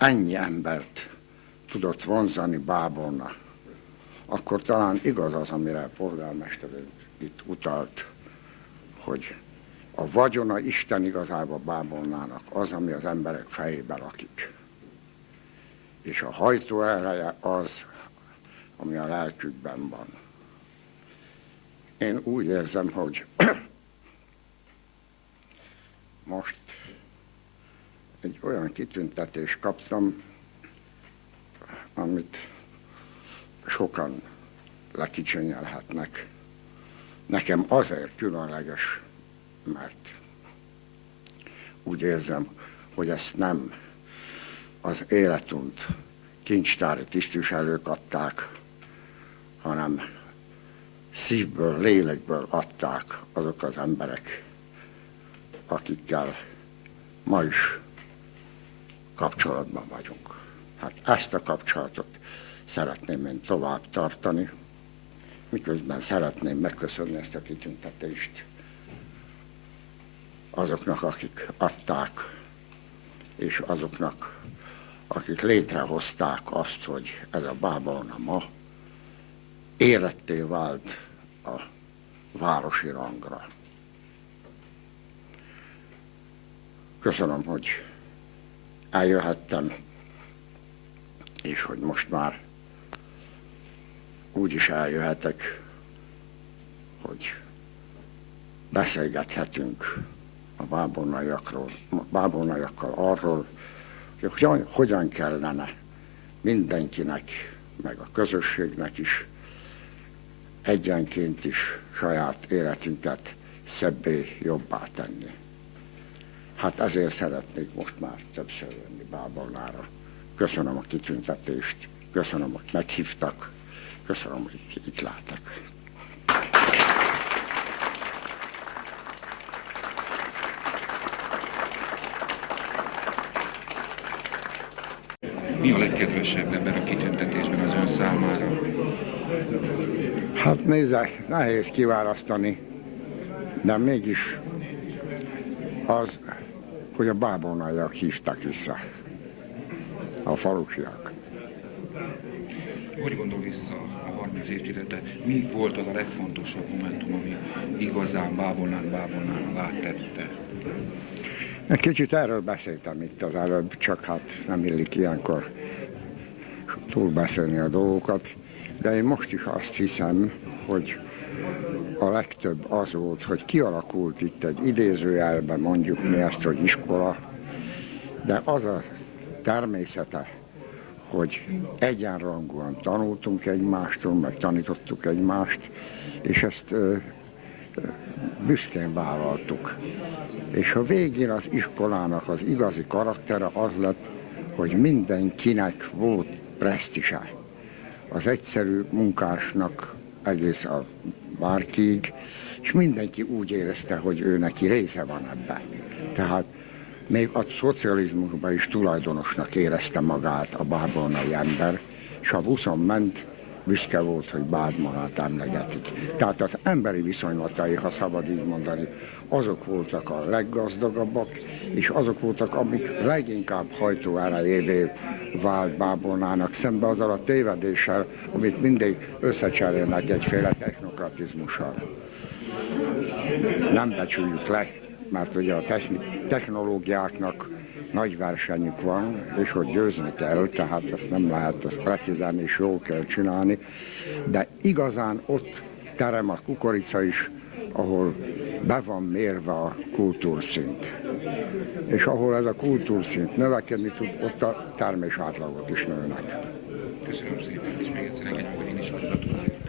ennyi embert tudott vonzani Bábolna, akkor talán igaz az, amire a polgármester itt utalt, hogy a vagyona Isten igazából Bábolnának az, ami az emberek fejébe lakik. És a hajtóereje az, ami a lelkükben van. Én úgy érzem, hogy most egy olyan kitüntetést kaptam, amit sokan lekicsinyelhetnek. Nekem azért különleges, mert úgy érzem, hogy ezt nem az életunt kincstári tisztviselők adták, hanem szívből, lélekből adták azok az emberek, akikkel ma is kapcsolatban vagyunk. Hát ezt a kapcsolatot szeretném én tovább tartani, miközben szeretném megköszönni ezt a kitüntetést azoknak, akik adták, és azoknak, akik létrehozták azt, hogy ez a Bábolna ma életté vált a városi rangra. Köszönöm, hogy eljöhettem, és hogy most már úgy is eljöhetek, hogy beszélgethetünk a bábolnaiakkal arról, hogy hogyan kellene mindenkinek, meg a közösségnek is egyenként is saját életünket szebbé, jobbá tenni. Hát ezért szeretnék most már többször jönni Bábolnára. Köszönöm a kitüntetést, köszönöm, hogy meghívtak, köszönöm, hogy itt láttak. Mi a legkedvesebb ebben a kitüntetésben az ön számára? Hát nézzek, nehéz kiválasztani, de mégis az, hogy a bábolnaiak hívtak vissza, a falusiak. Hogy gondol vissza a 30 évtizedre? Mi volt az a legfontosabb momentum, ami igazán Bábolnának áttette? Egy kicsit erről beszéltem itt az előbb, csak hát nem illik ilyenkor túlbeszélni a dolgokat, de én most is azt hiszem, hogy a legtöbb az volt, hogy kialakult itt egy idézőjelben, mondjuk mi ezt, hogy iskola, de az a természete, hogy egyenrangúan tanultunk egymástól, meg tanítottuk egymást, és ezt büszkén vállaltuk. És a végén az iskolának az igazi karaktere az lett, hogy mindenkinek volt presztízse. Az egyszerű munkásnak egész a bárkiig, és mindenki úgy érezte, hogy ő neki része van ebben. Tehát még a szocializmusban is tulajdonosnak érezte magát a bábolnai ember, és ha buszon ment, büszke volt, hogy Bábolnát emlegetik. Tehát az emberi viszonylatai, ha szabad így mondani, azok voltak a leggazdagabbak, és azok voltak, amik leginkább hajtóerejévé vált Bábolnának szembe azzal a tévedéssel, amit mindig összecserélnek egyféle technokratizmussal. Nem becsüljük le, mert ugye a technológiáknak nagy versenyük van, és hogy győzni kell, tehát ezt nem lehet, ezt precízen és jól kell csinálni, de igazán ott terem a kukorica is, ahol be van mérve a kultúrszint. És ahol ez a kultúrszint növekedni tud, ott a termés átlagot is nőnek. Köszönöm szépen, és még egyszer engedjük, hogy én is hallgatom.